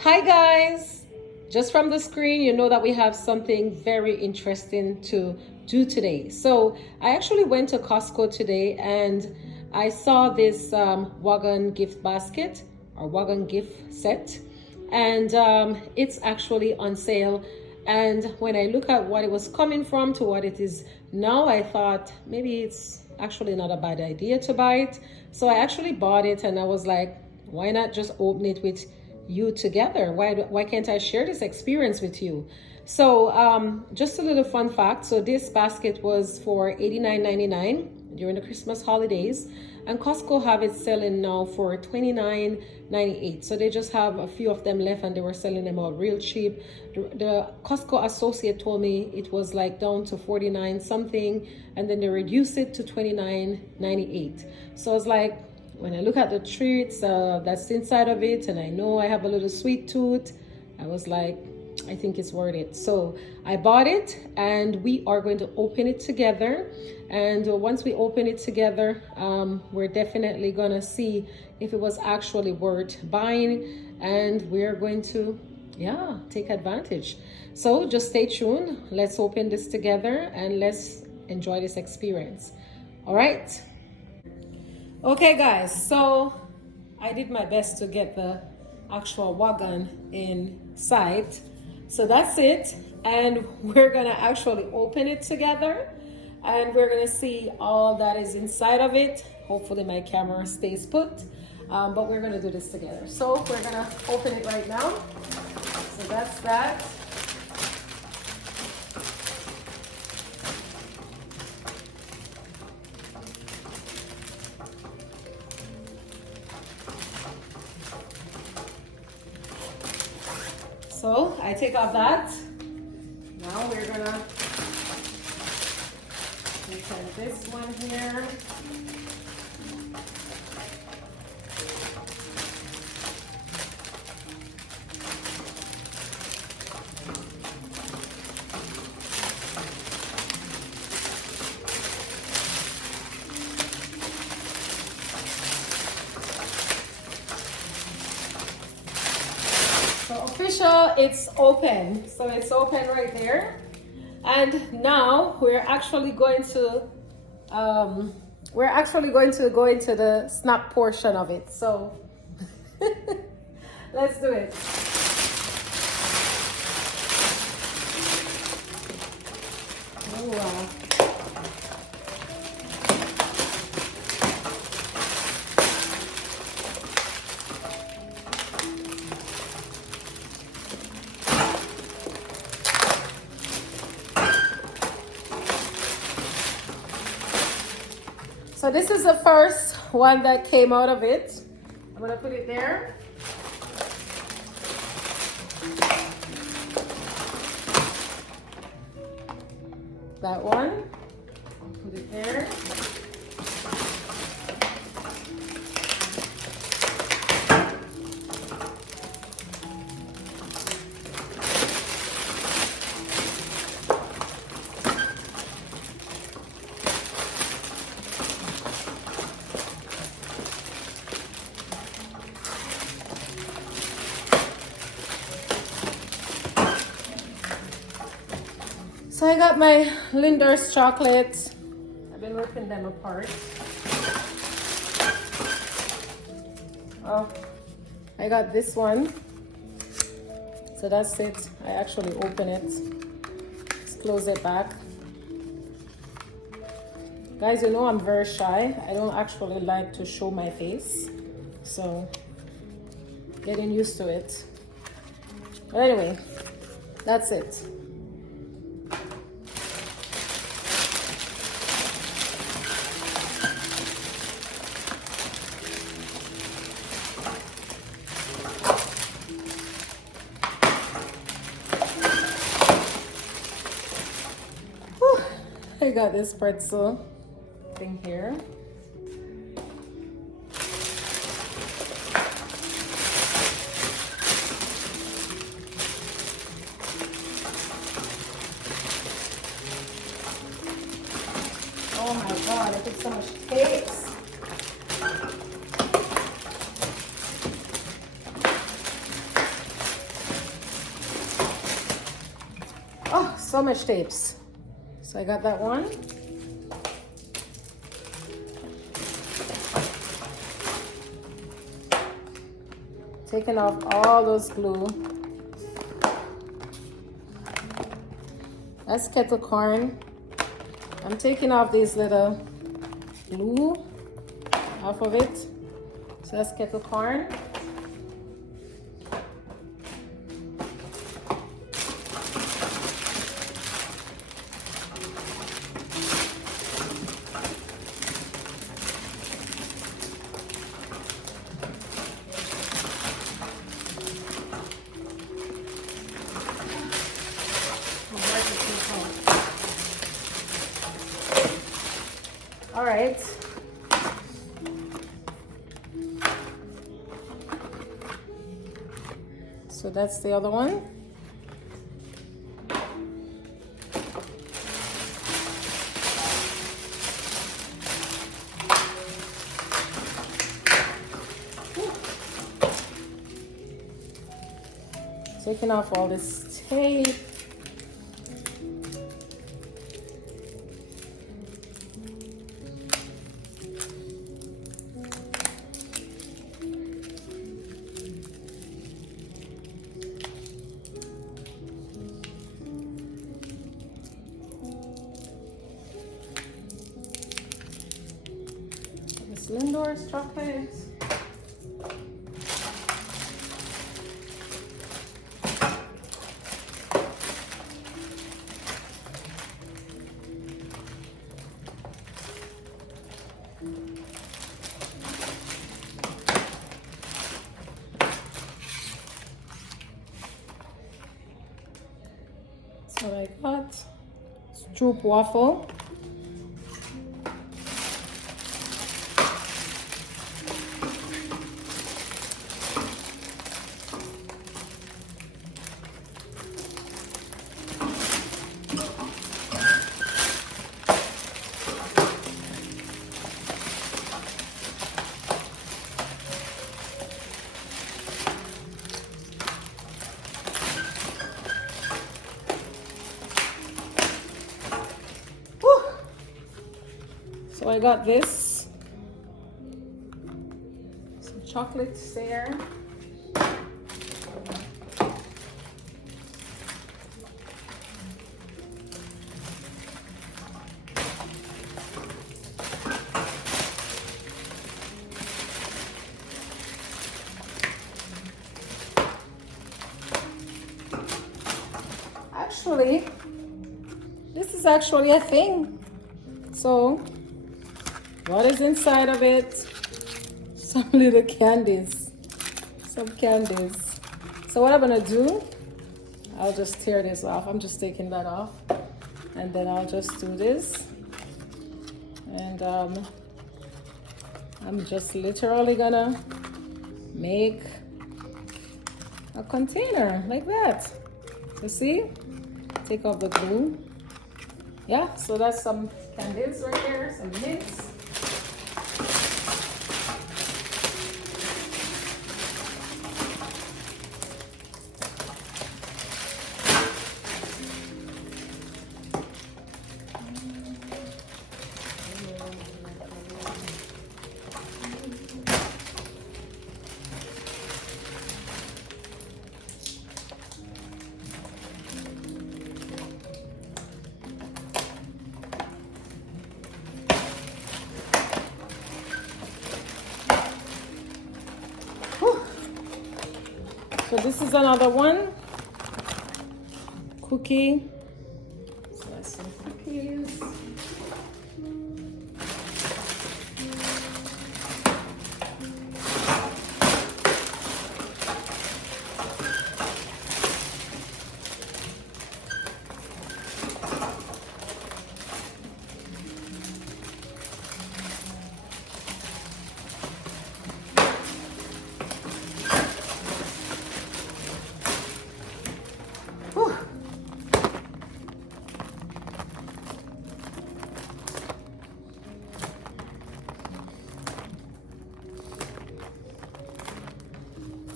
Hi guys! Just from the screen, you know that we have something very interesting to do today. So I actually went to Costco today and I saw this wagon gift basket or wagon gift set, and it's actually on sale. And when I look at what it was coming from to what it is now, I thought maybe it's actually not a bad idea to buy it. So I actually bought it and I was like, why not just open it with you together? Why can't I share this experience with you? So just a little fun fact. So this basket was for $89.99 during the Christmas holidays, and Costco have it selling now for $29.98. So they just have a few of them left and they were selling them out real cheap. The Costco associate told me it was like down to 49 something, and then they reduced it to $29.98. So I was like, when I look at the treats that's inside of it, and I know I have a little sweet tooth, I was like, I think it's worth it. So I bought it and we are going to open it together. And once we open it together, we're definitely gonna see if it was actually worth buying, and we're going to, yeah, take advantage. So just stay tuned. Let's open this together and let's enjoy this experience. All right. Okay guys, so I did my best to get the actual wagon in sight. So that's it, and we're gonna actually open it together and we're gonna see all that is inside of it. Hopefully my camera stays put, but we're gonna do this together. So we're gonna open it right now. So that's that. So I take off that. Now we're gonna open this one here. So official, it's open. So it's open right there. And now we're actually going to go into the snap portion of it. So let's do it. Oh wow. So this is the first one that came out of it. I'm gonna put it there. That one, put it there. So I got my Linder's chocolates. I've been ripping them apart. Oh, I got this one. So that's it. I actually open it. Let's close it back. Guys, you know I'm very shy. I don't actually like to show my face. So getting used to it. But anyway, that's it. I got this pretzel thing here. Oh my god, I put so much tape. so much tapes. So I got that one. Taking off all those glue. That's kettle corn. I'm taking off these little glue off of it. So that's kettle corn. All right. So that's the other one. Taking off all this tape. This Lindor's chocolate. So I got Stroop waffle. So I got this, some chocolates there. Actually, this is actually a thing. So what is inside of it? Some little candies. Some candies. So what I'm gonna do, I'll just tear this off. I'm just taking that off. And then I'll just do this. And I'm just literally gonna make a container like that. So see? Take off the glue. Yeah, so that's some candies right there, some mints. So this is another one. Cookie. So that's some cookies.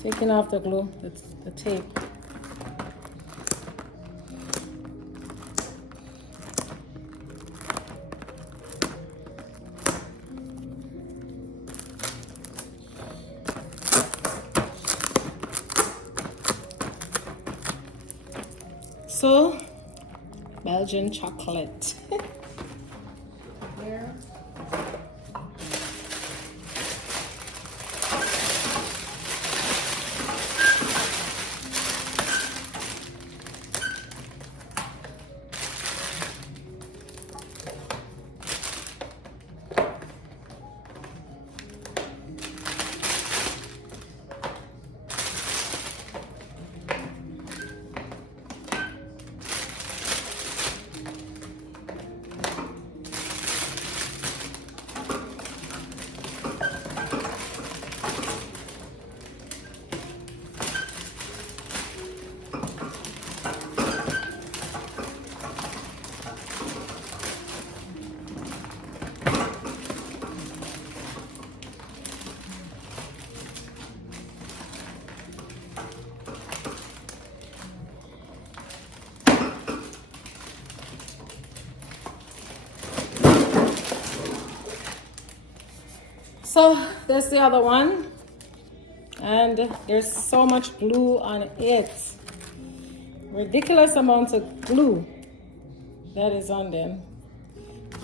Taking off the glue, the tape. So, Belgian chocolate. There. So there's the other one, and there's so much glue on it. Ridiculous amount of glue that is on them.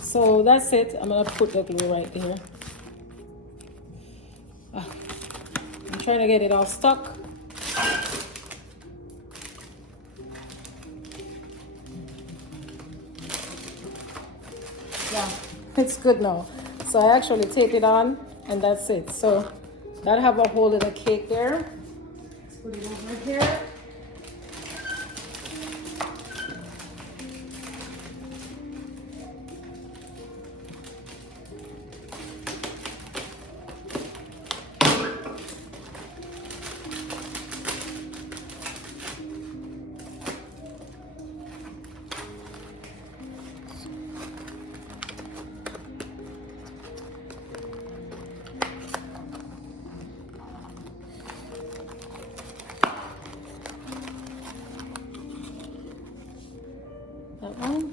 So that's it. I'm gonna put the glue right there. I'm trying to get it all stuck. Yeah, it's good now. So I actually tape it on, and that's it. So that have a hole in the cake there. Let's put it over here. That one.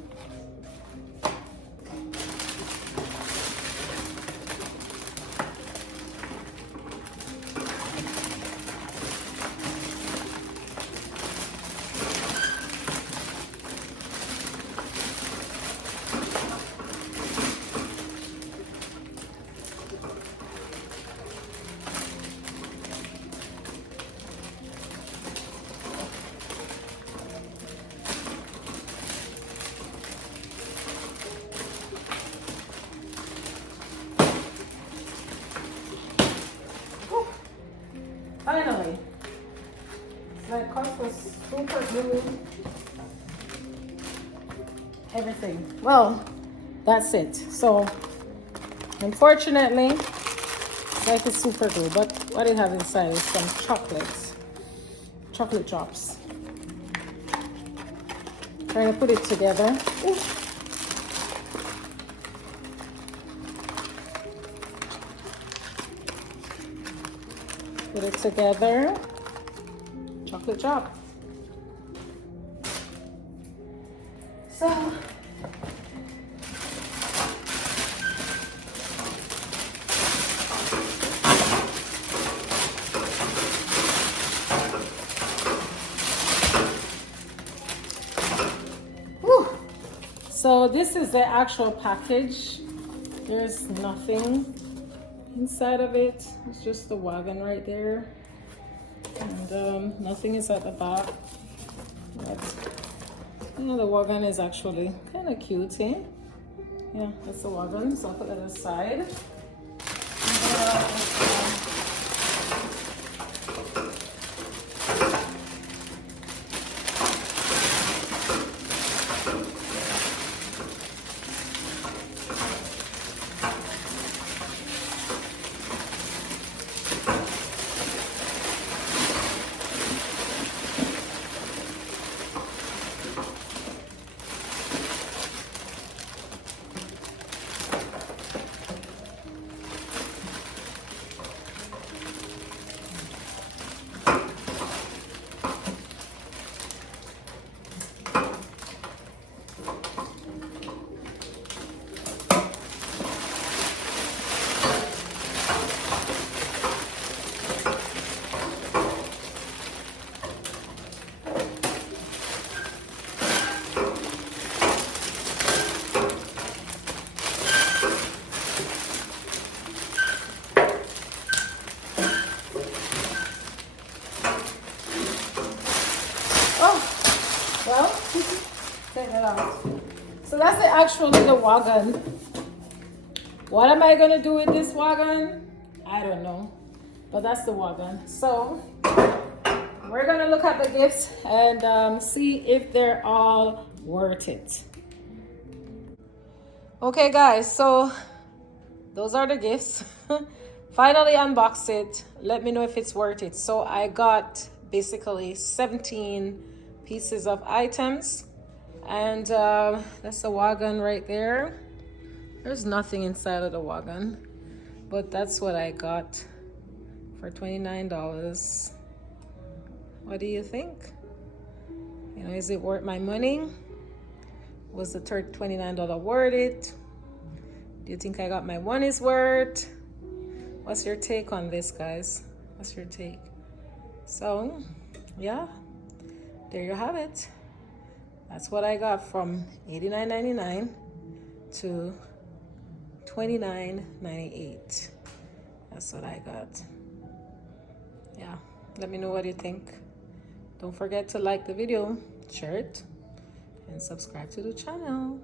Finally, so it cost us super glue, everything. Well, that's it. So, unfortunately, it's like a super glue, but what it have inside is some chocolate drops. Trying to put it together. Ooh. Put it together. Chocolate drop. So whew. So this is the actual package. There's nothing inside of it. It's just the wagon right there, and nothing is at the back. But you know, the wagon is actually kind of cute, eh? Yeah, that's the wagon. So I'll put that aside. it out. So that's actually the wagon. What am I gonna do with this wagon? I don't know, but that's the wagon. So we're gonna look at the gifts and see if they're all worth it. Okay guys, so those are the gifts. Finally unboxed it. Let me know if it's worth it. So I got basically 17 pieces of items, and that's the wagon right there. There's nothing inside of the wagon, but that's what I got for $29. What do you think? You know, is it worth my money? Was the $29 worth it? Do you think I got my money's worth? What's your take on this, guys? What's your take? So, yeah, there you have it. That's what I got from $89.99 to $29.98. That's what I got. Yeah, let me know what you think. Don't forget to like the video, share it, and subscribe to the channel.